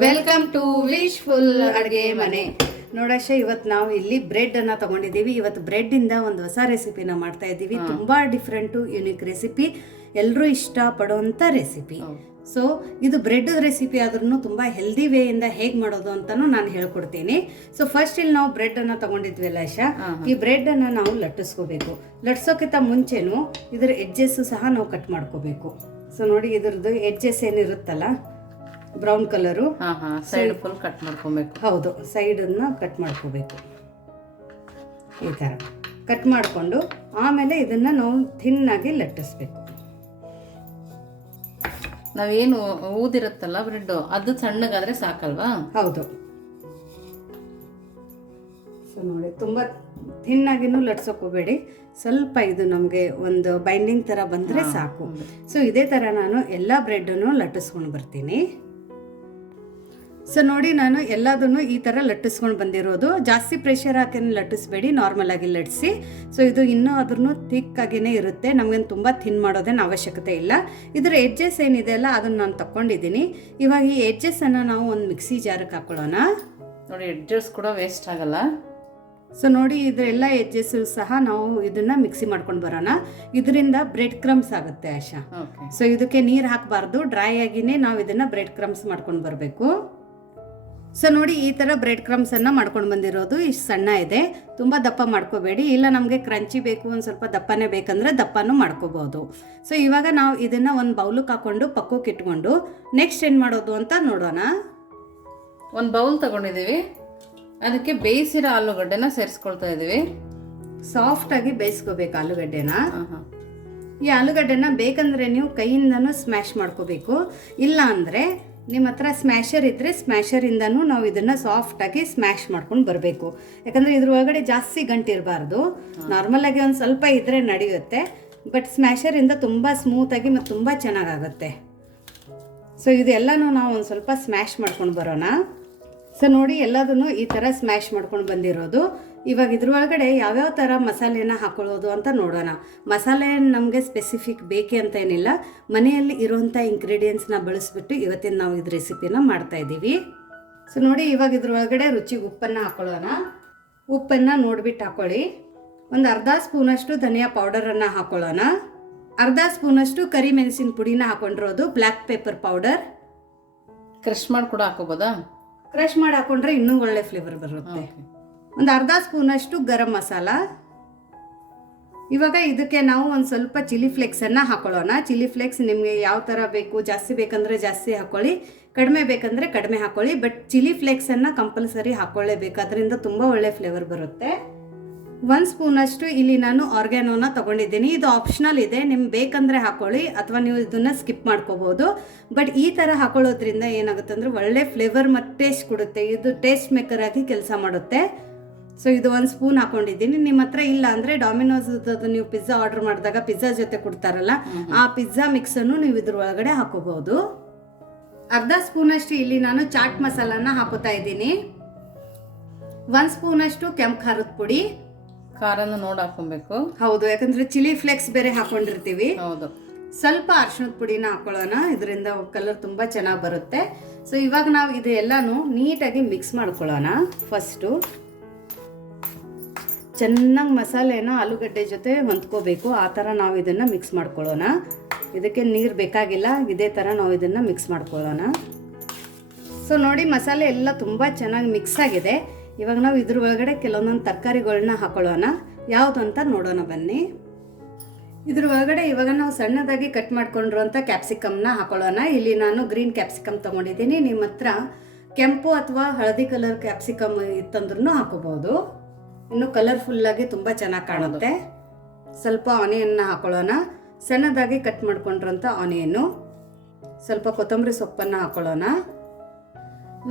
Welcome to wishful ಅಡುಗೆ ಮನೆ. ನೋಡಶ, ಇವತ್ತು ನಾವು ಇಲ್ಲಿ ಬ್ರೆಡ್ ಅನ್ನ ತಗೊಂಡಿದ್ದೀವಿ. ಇವತ್ತು ಬ್ರೆಡ್ ಇಂದ ಒಂದು ಹೊಸ ರೆಸಿಪಿನ ಮಾಡ್ತಾ ಇದ್ದೀವಿ. ತುಂಬಾ ಡಿಫ್ರೆಂಟು ಯುನಿಕ್ ರೆಸಿಪಿ, ಎಲ್ಲರೂ ಇಷ್ಟಪಡುವಂಥ ರೆಸಿಪಿ. ಸೊ ಇದು ಬ್ರೆಡ್ ರೆಸಿಪಿ ಆದ್ರೂ ತುಂಬಾ ಹೆಲ್ದಿ ವೇ ಇಂದ ಹೇಗೆ ಮಾಡೋದು ಅಂತಾನು ನಾನು ಹೇಳ್ಕೊಡ್ತೀನಿ. ಸೊ ಫಸ್ಟ್ ಇಲ್ಲಿ ನಾವು ಬ್ರೆಡ್ ಅನ್ನ ತಗೊಂಡಿದ್ವಲ್ಲ ಆಶಾ, ಈ ಬ್ರೆಡ್ ಅನ್ನ ನಾವು ಲಟ್ಟಿಸ್ಕೋಬೇಕು. ಲಟ್ಸೋಕ್ಕಿಂತ ಮುಂಚೆನು ಇದರ ಎಡ್ಜಸ್ ಸಹ ನಾವು ಕಟ್ ಮಾಡ್ಕೋಬೇಕು. ಸೊ ನೋಡಿ, ಇದ್ರದ್ದು ಎಡ್ಜಸ್ ಏನಿರುತ್ತಲ್ಲ brown colour, side full cut ಮಾಡ್ಕೊಬೇಕು. ಹೌದು, ಸೈಡನ್ನು ಕಟ್ ಮಾಡ್ಕೋಬೇಕು. ಈ ಥರ ಕಟ್ ಮಾಡಿಕೊಂಡು ಆಮೇಲೆ ಇದನ್ನು ನಾವು ಥಿನ್ನಾಗಿ ಲಟ್ಟಿಸ್ಬೇಕು. ನಾವೇನು ಊದಿರುತ್ತಲ್ಲ ಬ್ರೆಡ್, ಅದು ಸಣ್ಣಗಾದ್ರೆ ಸಾಕಲ್ವಾ? ಹೌದು. ಸೊ ನೋಡಿ, ತುಂಬ ಥಿನ್ನಾಗಿನೂ ಲಟ್ಸೋಕೋಬೇಡಿ, ಸ್ವಲ್ಪ ಇದು ನಮಗೆ ಒಂದು ಬೈಂಡಿಂಗ್ ಥರ ಬಂದರೆ ಸಾಕು. ಸೊ ಇದೇ ಥರ ನಾನು ಎಲ್ಲ ಬ್ರೆಡ್ಡನ್ನು ಲಟ್ಟಿಸ್ಕೊಂಡು ಬರ್ತೀನಿ. ಸೊ ನೋಡಿ, ನಾನು ಎಲ್ಲದನ್ನು ಈ ಥರ ಲಟ್ಟಿಸ್ಕೊಂಡು ಬಂದಿರೋದು. ಜಾಸ್ತಿ ಪ್ರೆಷರ್ ಹಾಕಿ ಲಟ್ಟಿಸ್ಬೇಡಿ, ನಾರ್ಮಲ್ ಆಗಿ ಲಟ್ಟಿಸಿ. ಸೊ ಇದು ಇನ್ನೂ ಅದ್ರೂ ಥಿಕ್ಕಾಗಿಯೇ ಇರುತ್ತೆ, ನಮಗೇನು ತುಂಬ ಥಿನ್ ಮಾಡೋದೇನು ಅವಶ್ಯಕತೆ ಇಲ್ಲ. ಇದರ ಎಡ್ಜಸ್ ಏನಿದೆ ಅಲ್ಲ, ಅದನ್ನು ನಾನು ತಗೊಂಡಿದ್ದೀನಿ. ಇವಾಗ ಈ ಎಡ್ಜಸ್ಸನ್ನು ನಾವು ಒಂದು ಮಿಕ್ಸಿ ಜಾರಕ್ಕೆ ಹಾಕೊಳ್ಳೋಣ. ನೋಡಿ, ಎಡ್ಜಸ್ ಕೂಡ ವೇಸ್ಟ್ ಆಗಲ್ಲ. ಸೊ ನೋಡಿ, ಇದರೆಲ್ಲ ಎಡ್ಜಸ್ ಸಹ ನಾವು ಇದನ್ನು ಮಿಕ್ಸಿ ಮಾಡ್ಕೊಂಡು ಬರೋಣ. ಇದರಿಂದ ಬ್ರೆಡ್ ಕ್ರಮ್ಸ್ ಆಗುತ್ತೆ ಆಶಾ. ಸೊ ಇದಕ್ಕೆ ನೀರು ಹಾಕಬಾರ್ದು, ಡ್ರೈ ಆಗಿನೇ ನಾವು ಇದನ್ನು ಬ್ರೆಡ್ ಕ್ರಮ್ಸ್ ಮಾಡ್ಕೊಂಡು ಬರಬೇಕು. ಸೊ ನೋಡಿ, ಈ ಥರ ಬ್ರೆಡ್ ಕ್ರಮ್ಸನ್ನು ಮಾಡ್ಕೊಂಡು ಬಂದಿರೋದು ಇಷ್ಟು ಸಣ್ಣ ಇದೆ. ತುಂಬ ದಪ್ಪ ಮಾಡ್ಕೋಬೇಡಿ, ಇಲ್ಲ ನಮಗೆ ಕ್ರಂಚಿ ಬೇಕು, ಒಂದು ಸ್ವಲ್ಪ ದಪ್ಪನೇ ಬೇಕಂದರೆ ದಪ್ಪನೂ ಮಾಡ್ಕೋಬೋದು. ಸೊ ಇವಾಗ ನಾವು ಇದನ್ನು ಒಂದು ಬೌಲಕ್ಕೆ ಹಾಕ್ಕೊಂಡು ಪಕ್ಕಕ್ಕೆ ಇಟ್ಕೊಂಡು ನೆಕ್ಸ್ಟ್ ಏನು ಮಾಡೋದು ಅಂತ ನೋಡೋಣ. ಒಂದು ಬೌಲ್ ತಗೊಂಡಿದ್ದೀವಿ, ಅದಕ್ಕೆ ಬೇಯಿಸಿರೋ ಆಲೂಗಡ್ಡೆನ ಸೇರಿಸ್ಕೊಳ್ತಾ ಇದ್ದೀವಿ. ಸಾಫ್ಟಾಗಿ ಬೇಯಿಸ್ಕೋಬೇಕು ಆಲೂಗಡ್ಡೆನ. ಈ ಆಲೂಗಡ್ಡೆನ ಬೇಕಂದರೆ ನೀವು ಕೈಯಿಂದನೂ ಸ್ಮ್ಯಾಶ್ ಮಾಡ್ಕೋಬೇಕು, ಇಲ್ಲ ಅಂದರೆ ನಿಮ್ಮ ಹತ್ರ ಸ್ಮ್ಯಾಶರ್ ಇದ್ದರೆ ಸ್ಮ್ಯಾಶರಿಂದನೂ ನಾವು ಇದನ್ನು ಸಾಫ್ಟಾಗಿ ಸ್ಮ್ಯಾಶ್ ಮಾಡ್ಕೊಂಡು ಬರಬೇಕು. ಯಾಕಂದರೆ ಇದ್ರ ಒಳಗಡೆ ಜಾಸ್ತಿ ಗಂಟಿರಬಾರ್ದು, ನಾರ್ಮಲಾಗಿ ಒಂದು ಸ್ವಲ್ಪ ಇದ್ದರೆ ನಡೆಯುತ್ತೆ. ಬಟ್ ಸ್ಮ್ಯಾಶರಿಂದ ತುಂಬ ಸ್ಮೂತಾಗಿ ಮತ್ತು ತುಂಬ ಚೆನ್ನಾಗಾಗುತ್ತೆ. ಸೊ ಇದೆಲ್ಲನೂ ನಾವು ಒಂದು ಸ್ವಲ್ಪ ಸ್ಮ್ಯಾಶ್ ಮಾಡ್ಕೊಂಡು ಬರೋಣ. ಸೊ ನೋಡಿ, ಎಲ್ಲದನ್ನು ಈ ಥರ ಸ್ಮ್ಯಾಶ್ ಮಾಡ್ಕೊಂಡು ಬಂದಿರೋದು. ಇವಾಗ ಇದ್ರೊಳಗಡೆ ಯಾವ್ಯಾವ ಥರ ಮಸಾಲೆನ ಹಾಕೊಳ್ಳೋದು ಅಂತ ನೋಡೋಣ. ಮಸಾಲೆ ನಮಗೆ ಸ್ಪೆಸಿಫಿಕ್ ಬೇಕೇ ಅಂತ ಏನಿಲ್ಲ, ಮನೆಯಲ್ಲಿ ಇರೋವಂಥ ಇಂಗ್ರೀಡಿಯೆಂಟ್ಸ್ನ ಬಳಸಿಬಿಟ್ಟು ಇವತ್ತಿನ ನಾವು ಇದು ರೆಸಿಪಿನ ಮಾಡ್ತಾಯಿದ್ದೀವಿ. ಸೊ ನೋಡಿ, ಇವಾಗ ಇದ್ರೊಳಗಡೆ ರುಚಿಗೆ ಉಪ್ಪನ್ನು ಹಾಕೊಳ್ಳೋಣ. ಉಪ್ಪನ್ನು ನೋಡಿಬಿಟ್ಟು ಹಾಕೊಳ್ಳಿ. ಒಂದು ಅರ್ಧ ಸ್ಪೂನಷ್ಟು ಧನಿಯಾ ಪೌಡರನ್ನು ಹಾಕೊಳ್ಳೋಣ. ಅರ್ಧ ಸ್ಪೂನಷ್ಟು ಕರಿಮೆಣಸಿನ ಪುಡಿನ ಹಾಕೊಂಡಿರೋದು, ಬ್ಲ್ಯಾಕ್ ಪೆಪ್ಪರ್ ಪೌಡರ್. ಕ್ರಷ್ ಮಾಡಿ ಕೂಡ ಹಾಕೋಬೋದಾ? ಕ್ರಷ್ ಮಾಡಿ ಹಾಕೊಂಡ್ರೆ ಇನ್ನೂ ಒಳ್ಳೆ ಫ್ಲೇವರ್ ಬರುತ್ತೆ. ಒಂದು ಅರ್ಧ ಸ್ಪೂನಷ್ಟು ಗರಂ ಮಸಾಲ. ಇವಾಗ ಇದಕ್ಕೆ ನಾವು ಒಂದು ಸ್ವಲ್ಪ ಚಿಲ್ಲಿ ಫ್ಲೇಕ್ಸನ್ನು ಹಾಕೊಳ್ಳೋಣ. ಚಿಲ್ಲಿ ಫ್ಲೇಕ್ಸ್ ನಿಮಗೆ ಯಾವ ಥರ ಬೇಕು, ಜಾಸ್ತಿ ಬೇಕಂದರೆ ಜಾಸ್ತಿ ಹಾಕೊಳ್ಳಿ, ಕಡಿಮೆ ಬೇಕಂದರೆ ಕಡಿಮೆ ಹಾಕೊಳ್ಳಿ. ಬಟ್ ಚಿಲ್ಲಿ ಫ್ಲೇಕ್ಸನ್ನು ಕಂಪಲ್ಸರಿ ಹಾಕೊಳ್ಳೇಬೇಕು, ಅದರಿಂದ ತುಂಬ ಒಳ್ಳೆ ಫ್ಲೇವರ್ ಬರುತ್ತೆ. 1 ಸ್ಪೂನಷ್ಟು ಇಲ್ಲಿ ನಾನು ಆರ್ಗ್ಯಾನೋನ ತೊಗೊಂಡಿದ್ದೀನಿ. ಇದು ಆಪ್ಷನಲ್ ಇದೆ, ನಿಮ್ಗೆ ಬೇಕಂದರೆ ಹಾಕೊಳ್ಳಿ ಅಥವಾ ನೀವು ಇದನ್ನು ಸ್ಕಿಪ್ ಮಾಡ್ಕೋಬೋದು. ಬಟ್ ಈ ಥರ ಹಾಕೊಳ್ಳೋದ್ರಿಂದ ಏನಾಗುತ್ತೆ ಅಂದರೆ ಒಳ್ಳೆ ಫ್ಲೇವರ್ ಮತ್ತು ಟೇಸ್ಟ್ ಕೊಡುತ್ತೆ. ಇದು ಟೇಸ್ಟ್ ಮೇಕರ್ ಆಗಿ ಕೆಲಸ ಮಾಡುತ್ತೆ. ಸೊ ಇದು 1 ಸ್ಪೂನ್ ಹಾಕೊಂಡಿದ್ದೀನಿ. ನಿಮ್ಮ ಹತ್ರ ಇಲ್ಲ ಅಂದರೆ ಡಾಮಿನೋಸ್ದು ನೀವು ಪಿಜ್ಜಾ ಆರ್ಡರ್ ಮಾಡಿದಾಗ ಪಿಜ್ಜಾ ಜೊತೆ ಕೊಡ್ತಾರಲ್ಲ, ಆ ಪಿಜ್ಜಾ ಮಿಕ್ಸನ್ನು ನೀವು ಇದ್ರ ಒಳಗಡೆ ಹಾಕೋಬಹುದು. ಅರ್ಧ ಸ್ಪೂನಷ್ಟು ಇಲ್ಲಿ ನಾನು ಚಾಟ್ ಮಸಾಲಾನ ಹಾಕೋತಾ ಇದ್ದೀನಿ. 1 ಸ್ಪೂನಷ್ಟು ಕೆಂಪು ಖಾರದ ಪುಡಿ. ಖಾರನ ನೋಡಿ ಹಾಕೊಬೇಕು. ಹೌದು, ಯಾಕಂದ್ರೆ ಚಿಲ್ಲಿ ಫ್ಲೇಕ್ಸ್ ಬೇರೆ ಹಾಕೊಂಡಿರ್ತೀವಿ. ಹೌದು. ಸ್ವಲ್ಪ ಅರಿಶಿಣದ ಪುಡಿನ ಹಾಕೊಳ್ಳೋಣ, ಇದರಿಂದ ಕಲರ್ ತುಂಬ ಚೆನ್ನಾಗಿ ಬರುತ್ತೆ. ಸೊ ಇವಾಗ ನಾವು ಇದೆಲ್ಲಾನು ನೀಟಾಗಿ ಮಿಕ್ಸ್ ಮಾಡ್ಕೊಳ್ಳೋಣ. ಫಸ್ಟು ಚೆನ್ನಾಗಿ ಮಸಾಲೆನ ಆಲೂಗಡ್ಡೆ ಜೊತೆ ಹೊಂದ್ಕೋಬೇಕು, ಆ ಥರ ನಾವು ಇದನ್ನು ಮಿಕ್ಸ್ ಮಾಡ್ಕೊಳ್ಳೋಣ. ಇದಕ್ಕೆ ನೀರು ಬೇಕಾಗಿಲ್ಲ, ಇದೇ ಥರ ನಾವು ಇದನ್ನು ಮಿಕ್ಸ್ ಮಾಡ್ಕೊಳ್ಳೋಣ. ಸೊ ನೋಡಿ, ಮಸಾಲೆ ಎಲ್ಲ ತುಂಬ ಚೆನ್ನಾಗಿ ಮಿಕ್ಸ್ ಆಗಿದೆ. ಇವಾಗ ನಾವು ಇದ್ರ ಒಳಗಡೆ ಕೆಲವೊಂದೊಂದು ತರಕಾರಿಗಳನ್ನ ಹಾಕೊಳ್ಳೋಣ. ಯಾವುದು ಅಂತ ನೋಡೋಣ ಬನ್ನಿ. ಇದ್ರ ಒಳಗಡೆ ಇವಾಗ ನಾವು ಸಣ್ಣದಾಗಿ ಕಟ್ ಮಾಡ್ಕೊಂಡಿರುವಂಥ ಕ್ಯಾಪ್ಸಿಕಮ್ನ ಹಾಕೊಳ್ಳೋಣ. ಇಲ್ಲಿ ನಾನು ಗ್ರೀನ್ ಕ್ಯಾಪ್ಸಿಕಮ್ ತೊಗೊಂಡಿದ್ದೀನಿ. ನಿಮ್ಮ ಹತ್ರ ಕೆಂಪು ಅಥವಾ ಹಳದಿ ಕಲರ್ ಕ್ಯಾಪ್ಸಿಕಮ್ ಇತ್ತಂದ್ರೂ ಹಾಕೋಬಹುದು, ಇನ್ನು ಕಲರ್ಫುಲ್ಲಾಗಿ ತುಂಬ ಚೆನ್ನಾಗಿ ಕಾಣುತ್ತೆ. ಸ್ವಲ್ಪ ಆನಿಯನ್ನ ಹಾಕೊಳ್ಳೋಣ, ಸಣ್ಣದಾಗಿ ಕಟ್ ಮಾಡ್ಕೊಂಡಿರೋಂಥ ಆನಿಯನ್ನು. ಸ್ವಲ್ಪ ಕೊತ್ತಂಬರಿ ಸೊಪ್ಪನ್ನು ಹಾಕೊಳ್ಳೋಣ.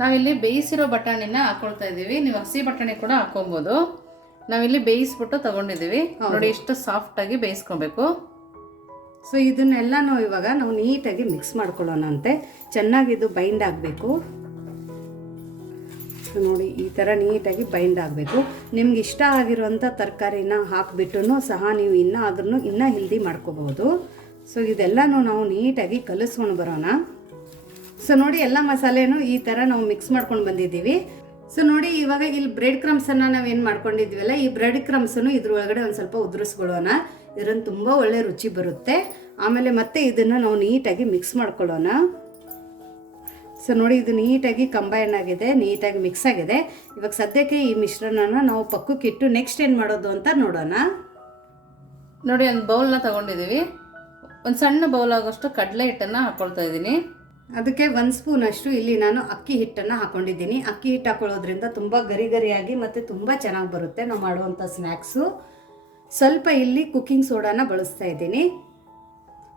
ನಾವಿಲ್ಲಿ ಬೇಯಿಸಿರೋ ಬಟಾಣಿನ ಹಾಕೊಳ್ತಾ ಇದ್ದೀವಿ, ನೀವು ಹಸಿ ಬಟಾಣಿ ಕೂಡ ಹಾಕೊಬೋದು. ನಾವಿಲ್ಲಿ ಬೇಯಿಸ್ಬಿಟ್ಟು ತಗೊಂಡಿದ್ದೀವಿ. ನೋಡಿ, ಎಷ್ಟು ಸಾಫ್ಟಾಗಿ ಬೇಯಿಸ್ಕೊಬೇಕು. ಸೊ ಇದನ್ನೆಲ್ಲ ನಾವು ನೀಟಾಗಿ ಮಿಕ್ಸ್ ಮಾಡ್ಕೊಳ್ಳೋಣ ಅಂತೆ. ಚೆನ್ನಾಗಿ ಇದು ಬೈಂಡ್ ಆಗಬೇಕು. ನೋಡಿ, ಈ ಥರ ನೀಟಾಗಿ ಬೈಂಡ್ ಆಗಬೇಕು. ನಿಮ್ಗೆ ಇಷ್ಟ ಆಗಿರುವಂಥ ತರಕಾರಿನ ಹಾಕಿಬಿಟ್ಟು ಸಹ ನೀವು ಇನ್ನೂ ಹೆಲ್ದಿ ಮಾಡ್ಕೋಬಹುದು. ಸೊ ಇದೆಲ್ಲನೂ ನಾವು ನೀಟಾಗಿ ಕಲಿಸ್ಕೊಂಡು ಬರೋಣ. ಸೊ ನೋಡಿ ಎಲ್ಲ ಮಸಾಲೆನೂ ಈ ಥರ ನಾವು ಮಿಕ್ಸ್ ಮಾಡ್ಕೊಂಡು ಬಂದಿದ್ದೀವಿ. ಸೊ ನೋಡಿ ಇವಾಗ ಇಲ್ಲಿ ಬ್ರೆಡ್ ಕ್ರಮ್ಸನ್ನು ನಾವೇನು ಮಾಡ್ಕೊಂಡಿದ್ವಲ್ಲ, ಈ ಬ್ರೆಡ್ ಕ್ರಮ್ಸನ್ನು ಇದ್ರೊಳಗಡೆ ಒಂದು ಸ್ವಲ್ಪ ಉದುರಿಸ್ಕೊಳ್ಳೋಣ. ಇದರಿಂದ ತುಂಬ ಒಳ್ಳೆ ರುಚಿ ಬರುತ್ತೆ. ಆಮೇಲೆ ಮತ್ತೆ ಇದನ್ನು ನಾವು ನೀಟಾಗಿ ಮಿಕ್ಸ್ ಮಾಡ್ಕೊಳ್ಳೋಣ. ಸೊ ನೋಡಿ ಇದು ನೀಟಾಗಿ ಕಂಬೈನ್ ಆಗಿದೆ, ನೀಟಾಗಿ ಮಿಕ್ಸ್ ಆಗಿದೆ. ಇವಾಗ ಸದ್ಯಕ್ಕೆ ಈ ಮಿಶ್ರಣನ ನಾವು ಪಕ್ಕಕ್ಕಿಟ್ಟು ನೆಕ್ಸ್ಟ್ ಏನು ಮಾಡೋದು ಅಂತ ನೋಡೋಣ. ನೋಡಿ ಒಂದು ಬೌಲ್ನ ತೊಗೊಂಡಿದ್ದೀವಿ. ಒಂದು ಸಣ್ಣ ಬೌಲ್ ಆಗೋಷ್ಟು ಕಡಲೆ ಹಿಟ್ಟನ್ನು ಹಾಕ್ಕೊಳ್ತಾ ಇದ್ದೀನಿ. ಅದಕ್ಕೆ 1 ಸ್ಪೂನ್ ಅಷ್ಟು ಇಲ್ಲಿ ನಾನು ಅಕ್ಕಿ ಹಿಟ್ಟನ್ನು ಹಾಕ್ಕೊಂಡಿದ್ದೀನಿ. ಅಕ್ಕಿ ಹಿಟ್ಟು ಹಾಕೊಳ್ಳೋದ್ರಿಂದ ತುಂಬ ಗರಿ ಗರಿಯಾಗಿ ಮತ್ತು ತುಂಬ ಚೆನ್ನಾಗಿ ಬರುತ್ತೆ ನಾವು ಮಾಡುವಂಥ ಸ್ನ್ಯಾಕ್ಸು. ಸ್ವಲ್ಪ ಇಲ್ಲಿ ಕುಕ್ಕಿಂಗ್ ಸೋಡಾನ ಬಳಸ್ತಾ ಇದ್ದೀನಿ.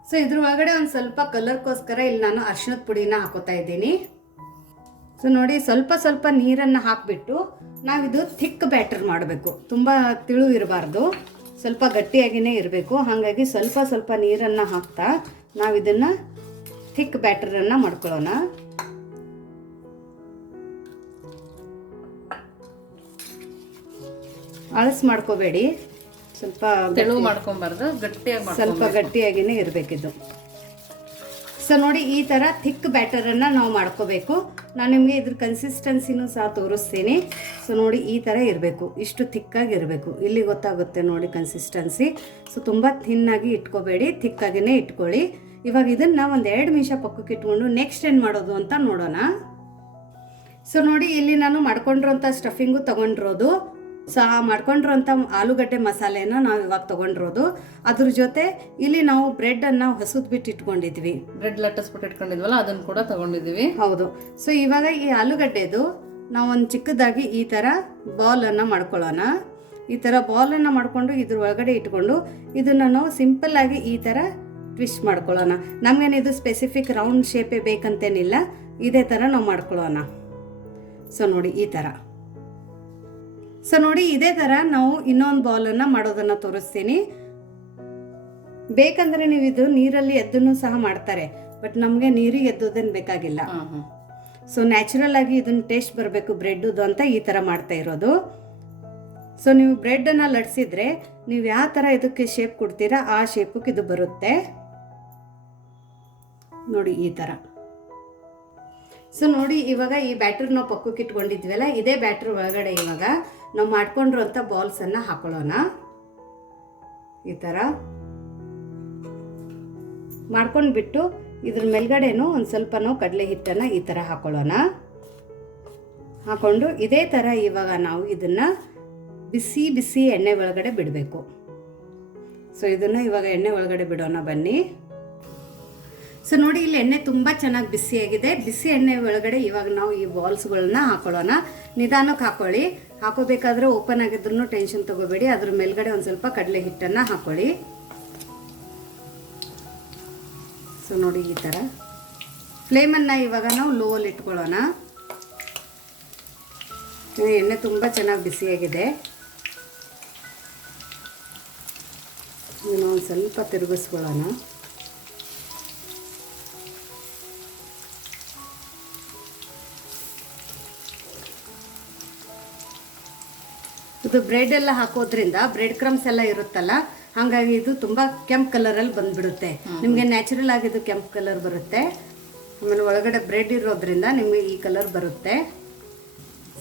ಸೊ ಇದ್ರ ಒಳಗಡೆ ಒಂದು ಸ್ವಲ್ಪ ಕಲರ್ಗೋಸ್ಕರ ಇಲ್ಲಿ ನಾನು ಅರಿಶಿಣದ ಪುಡಿನ ಹಾಕೋತಾ ಇದ್ದೀನಿ. ಸೊ ನೋಡಿ ಸ್ವಲ್ಪ ಸ್ವಲ್ಪ ನೀರನ್ನು ಹಾಕಿಬಿಟ್ಟು ನಾವಿದು ಥಿಕ್ ಬ್ಯಾಟರ್ ಮಾಡಬೇಕು. ತುಂಬ ತಿಳು ಇರಬಾರ್ದು, ಸ್ವಲ್ಪ ಗಟ್ಟಿಯಾಗಿಯೇ ಇರಬೇಕು. ಹಾಗಾಗಿ ಸ್ವಲ್ಪ ಸ್ವಲ್ಪ ನೀರನ್ನು ಹಾಕ್ತಾ ನಾವಿದನ್ನು ಥಿಕ್ ಬ್ಯಾಟರನ್ನು ಮಾಡ್ಕೊಳ್ಳೋಣ. ಅಳಸ್ ಮಾಡ್ಕೋಬೇಡಿ, ಸ್ವಲ್ಪ ತೆಳು ಮಾಡ್ಕೊಬಾರ್ದು, ಗಟ್ಟಿಯಾಗಿ ಸ್ವಲ್ಪ ಗಟ್ಟಿಯಾಗಿಯೇ ಇರಬೇಕಿದು. ಸೊ ನೋಡಿ ಈ ಥರ ಥಿಕ್ ಬ್ಯಾಟರನ್ನು ನಾವು ಮಾಡ್ಕೋಬೇಕು. ನಾನು ನಿಮಗೆ ಇದ್ರ ಕನ್ಸಿಸ್ಟೆನ್ಸಿನೂ ಸಹ ತೋರಿಸ್ತೀನಿ. ಸೊ ನೋಡಿ ಈ ಥರ ಇರಬೇಕು, ಇಷ್ಟು ಥಿಕ್ಕಾಗಿ ಇರಬೇಕು. ಇಲ್ಲಿ ಗೊತ್ತಾಗುತ್ತೆ ನೋಡಿ ಕನ್ಸಿಸ್ಟೆನ್ಸಿ. ಸೊ ತುಂಬ ಥಿನ್ನಾಗಿ ಇಟ್ಕೋಬೇಡಿ, ಥಿಕ್ಕಾಗಿಯೇ ಇಟ್ಕೊಳ್ಳಿ. ಇವಾಗ ಇದನ್ನು ಒಂದು 2 ನಿಮಿಷ ಪಕ್ಕಕ್ಕೆ ಇಟ್ಕೊಂಡು ನೆಕ್ಸ್ಟ್ ಏನು ಮಾಡೋದು ಅಂತ ನೋಡೋಣ. ಸೊ ನೋಡಿ ಇಲ್ಲಿ ನಾನು ಮಾಡ್ಕೊಂಡಿರೋಂಥ ಸ್ಟಫಿಂಗು ತೊಗೊಂಡಿರೋದು. ಸೊ ಆ ಮಾಡ್ಕೊಂಡಿರೋಂಥ ಆಲೂಗಡ್ಡೆ ಮಸಾಲೆನ ನಾವು ಇವಾಗ ತೊಗೊಂಡಿರೋದು. ಅದ್ರ ಜೊತೆ ಇಲ್ಲಿ ನಾವು ಬ್ರೆಡ್ಡನ್ನು ಹೊಸದು ಬಿಟ್ಟು ಇಟ್ಕೊಂಡಿದ್ವಿ, ಬ್ರೆಡ್ ಲಟ್ಟಿಸ್ಬಿಟ್ಟು ಇಟ್ಕೊಂಡಿದ್ವಲ್ಲ ಅದನ್ನು ಕೂಡ ತೊಗೊಂಡಿದ್ದೀವಿ. ಹೌದು. ಸೊ ಇವಾಗ ಈ ಆಲೂಗಡ್ಡೆದು ನಾವು ಒಂದು ಚಿಕ್ಕದಾಗಿ ಈ ಥರ ಬಾಲನ್ನು ಮಾಡ್ಕೊಳ್ಳೋಣ. ಈ ಥರ ಬಾಲನ್ನು ಮಾಡಿಕೊಂಡು ಇದ್ರ ಒಳಗಡೆ ಇಟ್ಕೊಂಡು ಇದನ್ನು ನಾವು ಸಿಂಪಲ್ಲಾಗಿ ಈ ಥರ ಟ್ವಿಸ್ಟ್ ಮಾಡ್ಕೊಳ್ಳೋಣ. ನಮಗೇನಿದು ಸ್ಪೆಸಿಫಿಕ್ ರೌಂಡ್ ಶೇಪೇ ಬೇಕಂತೇನಿಲ್ಲ, ಇದೇ ಥರ ನಾವು ಮಾಡ್ಕೊಳ್ಳೋಣ. ಸೊ ನೋಡಿ ಈ ಥರ. ಸೊ ನೋಡಿ ಇದೇ ಥರ ನಾವು ಇನ್ನೊಂದು ಬಾಲನ್ನು ಮಾಡೋದನ್ನು ತೋರಿಸ್ತೀನಿ. ಬೇಕಂದರೆ ನೀವು ಇದು ನೀರಲ್ಲಿ ಎದ್ದನ್ನು ಸಹ ಮಾಡ್ತಾರೆ, ಬಟ್ ನಮಗೆ ನೀರಿಗೆ ಎದ್ದೋದೇನು ಬೇಕಾಗಿಲ್ಲ. ಸೊ ನ್ಯಾಚುರಲ್ ಆಗಿ ಇದನ್ನು ಟೇಸ್ಟ್ ಬರಬೇಕು ಬ್ರೆಡ್ದು ಅಂತ ಈ ಥರ ಮಾಡ್ತಾ ಇರೋದು. ಸೊ ನೀವು ಬ್ರೆಡ್ಡನ್ನು ಲಟ್ಸಿದ್ರೆ ನೀವು ಯಾವ ಥರ ಇದಕ್ಕೆ ಶೇಪ್ ಕೊಡ್ತೀರಾ ಆ ಶೇಪಕ್ಕೆ ಇದು ಬರುತ್ತೆ ನೋಡಿ ಈ ಥರ. ಸೊ ನೋಡಿ ಇವಾಗ ಈ ಬ್ಯಾಟರ್ ನಾವು ಪಕ್ಕಕ್ಕೆ ಇಟ್ಕೊಂಡಿದ್ವಲ್ಲ, ಇದೇ ಬ್ಯಾಟರ್ ಒಳಗಡೆ ಇವಾಗ ನಾವು ಮಾಡ್ಕೊಂಡಿರೋಂಥ ಬಾಲ್ಸನ್ನು ಹಾಕೊಳ್ಳೋಣ. ಈ ಥರ ಮಾಡ್ಕೊಂಡ್ಬಿಟ್ಟು ಇದ್ರ ಮೇಲ್ಗಡೆನೂ ಒಂದು ಸ್ವಲ್ಪ ನಾವು ಕಡಲೆ ಹಿಟ್ಟನ್ನು ಈ ಥರ ಹಾಕೊಳ್ಳೋಣ. ಹಾಕ್ಕೊಂಡು ಇದೇ ಥರ ಇವಾಗ ನಾವು ಇದನ್ನು ಬಿಸಿ ಬಿಸಿ ಎಣ್ಣೆ ಒಳಗಡೆ ಬಿಡಬೇಕು. ಸೊ ಇದನ್ನು ಇವಾಗ ಎಣ್ಣೆ ಒಳಗಡೆ ಬಿಡೋಣ ಬನ್ನಿ. ಸೊ ನೋಡಿ ಇಲ್ಲಿ ಎಣ್ಣೆ ತುಂಬ ಚೆನ್ನಾಗಿ ಬಿಸಿಯಾಗಿದೆ. ಬಿಸಿ ಎಣ್ಣೆ ಒಳಗಡೆ ಇವಾಗ ನಾವು ಈ ಬಾಲ್ಸ್ಗಳನ್ನ ಹಾಕೊಳ್ಳೋಣ. ನಿಧಾನಕ್ಕೆ ಹಾಕೊಳ್ಳಿ, ಹಾಕೋಬೇಕಾದ್ರೆ ಓಪನ್ ಆಗಿದ್ರೂ ಟೆನ್ಷನ್ ತಗೋಬೇಡಿ. ಅದ್ರ ಮೇಲ್ಗಡೆ ಒಂದು ಸ್ವಲ್ಪ ಕಡಲೆ ಹಿಟ್ಟನ್ನು ಹಾಕೊಳ್ಳಿ. ಸೊ ನೋಡಿ ಈ ಥರ ಫ್ಲೇಮನ್ನು ಇವಾಗ ನಾವು ಲೋವಲ್ಲಿ ಇಟ್ಕೊಳ್ಳೋಣ. ಎಣ್ಣೆ ತುಂಬ ಚೆನ್ನಾಗಿ ಬಿಸಿಯಾಗಿದೆ. ಇದನ್ನು ಒಂದು ಸ್ವಲ್ಪ ತಿರುಗಿಸ್ಕೊಳ್ಳೋಣ. ಇದು ಬ್ರೆಡ್ ಎಲ್ಲ ಹಾಕೋದ್ರಿಂದ ಬ್ರೆಡ್ ಕ್ರಮ್ಸ್ ಎಲ್ಲ ಇರುತ್ತಲ್ಲ, ಹಾಗಾಗಿ ಇದು ತುಂಬ ಕೆಂಪು ಕಲರಲ್ಲಿ ಬಂದ್ಬಿಡುತ್ತೆ. ನಿಮಗೆ ನ್ಯಾಚುರಲ್ ಆಗಿ ಇದು ಕೆಂಪು ಕಲರ್ ಬರುತ್ತೆ. ಆಮೇಲೆ ಒಳಗಡೆ ಬ್ರೆಡ್ ಇರೋದ್ರಿಂದ ನಿಮಗೆ ಈ ಕಲರ್ ಬರುತ್ತೆ.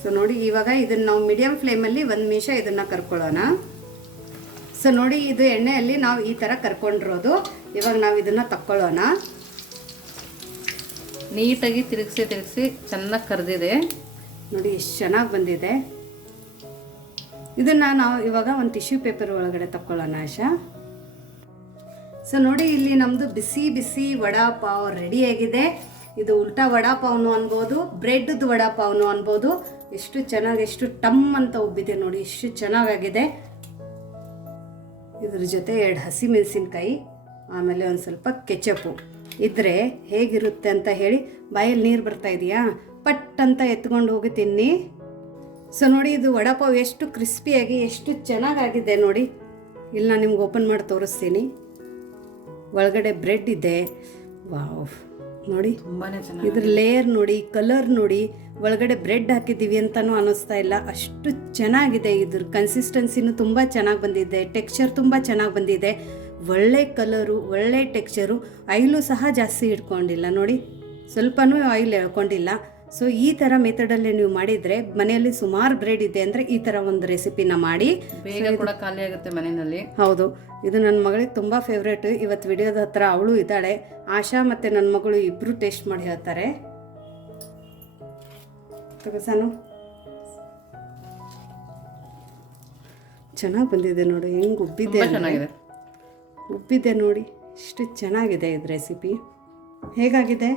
ಸೊ ನೋಡಿ ಇವಾಗ ಇದನ್ನು ನಾವು ಮೀಡಿಯಮ್ ಫ್ಲೇಮಲ್ಲಿ 1 ನಿಮಿಷ ಇದನ್ನು ಕರ್ಕೊಳ್ಳೋಣ. ಸೊ ನೋಡಿ ಇದು ಎಣ್ಣೆಯಲ್ಲಿ ನಾವು ಈ ಥರ ಕರ್ಕೊಂಡಿರೋದು. ಇವಾಗ ನಾವು ಇದನ್ನು ತಕ್ಕೊಳ್ಳೋಣ. ನೀಟಾಗಿ ತಿರುಗಿಸಿ ಚೆನ್ನಾಗಿ ಕರೆದಿದೆ ನೋಡಿ, ಎಷ್ಟು ಚೆನ್ನಾಗಿ ಬಂದಿದೆ. ಇದನ್ನು ನಾವು ಇವಾಗ ಒಂದು ಟಿಶ್ಯೂ ಪೇಪರ್ ಒಳಗಡೆ ತಕ್ಕೊಳ್ಳೋಣ ಆಶಾ. ಸೊ ನೋಡಿ ಇಲ್ಲಿ ನಮ್ಮದು ಬಿಸಿ ಬಿಸಿ ವಡಾ ಪಾವ್ ರೆಡಿಯಾಗಿದೆ. ಇದು ಉಲ್ಟಾ ವಡಾ ಪಾವ್ನು ಅನ್ಬೋದು, ಬ್ರೆಡ್ದು ವಡಾ ಪಾವ್ನು ಅನ್ಬೋದು. ಎಷ್ಟು ಚೆನ್ನಾಗಿ, ಎಷ್ಟು ಟಮ್ ಅಂತ ಉಬ್ಬಿದೆ ನೋಡಿ, ಎಷ್ಟು ಚೆನ್ನಾಗಾಗಿದೆ. ಇದ್ರ ಜೊತೆ 2 ಹಸಿಮೆಣಸಿನ್ಕಾಯಿ, ಆಮೇಲೆ ಒಂದು ಸ್ವಲ್ಪ ಕೆಚಪ್ಪು ಇದ್ದರೆ ಹೇಗಿರುತ್ತೆ ಅಂತ ಹೇಳಿ ಬಾಯಲ್ಲಿ ನೀರು ಬರ್ತಾ ಇದೆಯಾ, ಪಟ್ ಅಂತ ಎತ್ಕೊಂಡು ಹೋಗಿ ತಿನ್ನಿ. ಸೊ ನೋಡಿ ಇದು ವಡಾಪಾವ್ ಎಷ್ಟು ಕ್ರಿಸ್ಪಿಯಾಗಿ ಎಷ್ಟು ಚೆನ್ನಾಗಾಗಿದೆ ನೋಡಿ. ಇಲ್ಲಿ ನಾನು ನಿಮ್ಗೆ ಓಪನ್ ಮಾಡಿ ತೋರಿಸ್ತೀನಿ. ಒಳಗಡೆ ಬ್ರೆಡ್ ಇದೆ. ವಾವ್ ನೋಡಿ, ತುಂಬಾನೇ ಚೆನ್ನಾಗಿ. ಇದ್ರ ಲೇಯರ್ ನೋಡಿ, ಕಲರ್ ನೋಡಿ, ಒಳಗಡೆ ಬ್ರೆಡ್ ಹಾಕಿದ್ದೀವಿ ಅಂತಲೂ ಅನ್ನಿಸ್ತಾ ಇಲ್ಲ, ಅಷ್ಟು ಚೆನ್ನಾಗಿದೆ. ಇದ್ರ ಕನ್ಸಿಸ್ಟೆನ್ಸಿನೂ ತುಂಬ ಚೆನ್ನಾಗಿ ಬಂದಿದೆ, ಟೆಕ್ಸ್ಚರ್ ತುಂಬ ಚೆನ್ನಾಗಿ ಬಂದಿದೆ. ಒಳ್ಳೆ ಕಲರು, ಒಳ್ಳೆ ಟೆಕ್ಸ್ಚರು, ಆಯಿಲು ಸಹ ಜಾಸ್ತಿ ಇಟ್ಕೊಂಡಿಲ್ಲ ನೋಡಿ. ಸ್ವಲ್ಪನೂ ಆಯಿಲ್ ಎಳ್ಕೊಂಡಿಲ್ಲ. ಸೊ ಈ ಥರ ಮೆಥಡಲ್ಲಿ ನೀವು ಮಾಡಿದರೆ ಮನೆಯಲ್ಲಿ ಸುಮಾರು ಬ್ರೆಡ್ ಇದೆ ಅಂದರೆ ಈ ಥರ ಒಂದು ರೆಸಿಪಿನ ಮಾಡಿ. ಬೇಗ ಕೂಡ ಖಾಲಿ ಆಗುತ್ತೆ ಮನೆಯಲ್ಲಿ. ಹೌದು, ಇದು ನನ್ನ ಮಗಳಿಗೆ ತುಂಬ ಫೇವ್ರೇಟ್. ಇವತ್ತು ವಿಡಿಯೋದ ಹತ್ರ ಅವಳು ಇದ್ದಾಳೆ. ಆಶಾ ಮತ್ತು ನನ್ನ ಮಗಳು ಇಬ್ಬರು ಟೇಸ್ಟ್ ಮಾಡಿ ಹೇಳ್ತಾರೆ. ತಗೋಸಾನು ಚೆನ್ನಾಗಿ ಬಂದಿದೆ ನೋಡಿ, ಹೆಂಗೆ ಉಬ್ಬಿದೆ, ಚೆನ್ನಾಗಿದೆ. ಉಬ್ಬಿದೆ ನೋಡಿ, ಇಷ್ಟು ಚೆನ್ನಾಗಿದೆ ಇದು ರೆಸಿಪಿ. ಹೇಗಾಗಿದೆ?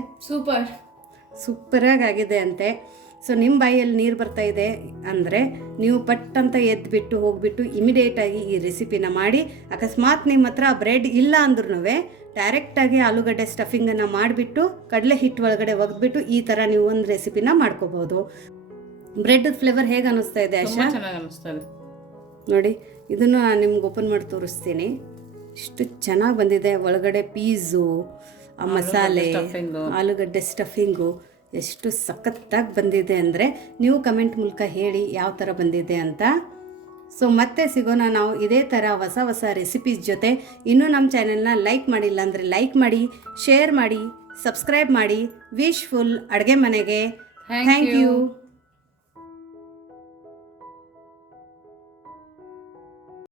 ಸೂಪರಾಗಿ ಆಗಿದೆ ಅಂತೆ. ಸೊ ನಿಮ್ಮ ಬಾಯಲ್ಲಿ ನೀರು ಬರ್ತಾ ಇದೆ ಅಂದರೆ ನೀವು ಪಟ್ ಅಂತ ಎದ್ದುಬಿಟ್ಟು ಹೋಗಿಬಿಟ್ಟು ಇಮಿಡಿಯೇಟಾಗಿ ಈ ರೆಸಿಪಿನ ಮಾಡಿ. ಅಕಸ್ಮಾತ್ ನಿಮ್ಮ ಹತ್ರ ಬ್ರೆಡ್ ಇಲ್ಲ ಅಂದ್ರೂ ಡೈರೆಕ್ಟಾಗಿ ಆಲೂಗಡ್ಡೆ ಸ್ಟಫಿಂಗನ್ನು ಮಾಡಿಬಿಟ್ಟು ಕಡಲೆ ಹಿಟ್ಟು ಒಳಗಡೆ ಒಗ್ಬಿಟ್ಟು ಈ ಥರ ನೀವು ಒಂದು ರೆಸಿಪಿನ ಮಾಡ್ಕೋಬೋದು. ಬ್ರೆಡ್ ಫ್ಲೇವರ್ ಹೇಗೆ ಅನ್ನಿಸ್ತಾ ಇದೆ ಆಶಾ? ಚೆನ್ನಾಗಿ ಅನ್ನಿಸ್ತಾ ಇದೆ ನೋಡಿ. ಇದನ್ನು ನಿಮ್ಗೆ ಓಪನ್ ಮಾಡಿ ತೋರಿಸ್ತೀನಿ. ಇಷ್ಟು ಚೆನ್ನಾಗಿ ಬಂದಿದೆ. ಒಳಗಡೆ ಪೀಸು, ಆ ಮಸಾಲೆ, ಆಲೂಗಡ್ಡೆ ಸ್ಟಫಿಂಗು ಎಷ್ಟು ಸಖತ್ತಾಗಿ ಬಂದಿದೆ ಅಂದರೆ ನೀವು ಕಮೆಂಟ್ ಮೂಲಕ ಹೇಳಿ ಯಾವ ಥರ ಬಂದಿದೆ ಅಂತ. ಸೊ ಮತ್ತೆ ಸಿಗೋಣ ನಾವು ಇದೇ ಥರ ಹೊಸ ಹೊಸ ರೆಸಿಪೀಸ್ ಜೊತೆ. ಇನ್ನೂ ನಮ್ಮ ಚಾನೆಲ್ನ ಲೈಕ್ ಮಾಡಿಲ್ಲ ಅಂದರೆ ಲೈಕ್ ಮಾಡಿ, ಶೇರ್ ಮಾಡಿ, ಸಬ್ಸ್ಕ್ರೈಬ್ ಮಾಡಿ. ವಿಶ್ ಫುಲ್ ಅಡುಗೆ ಮನೆಗೆ. Thank you.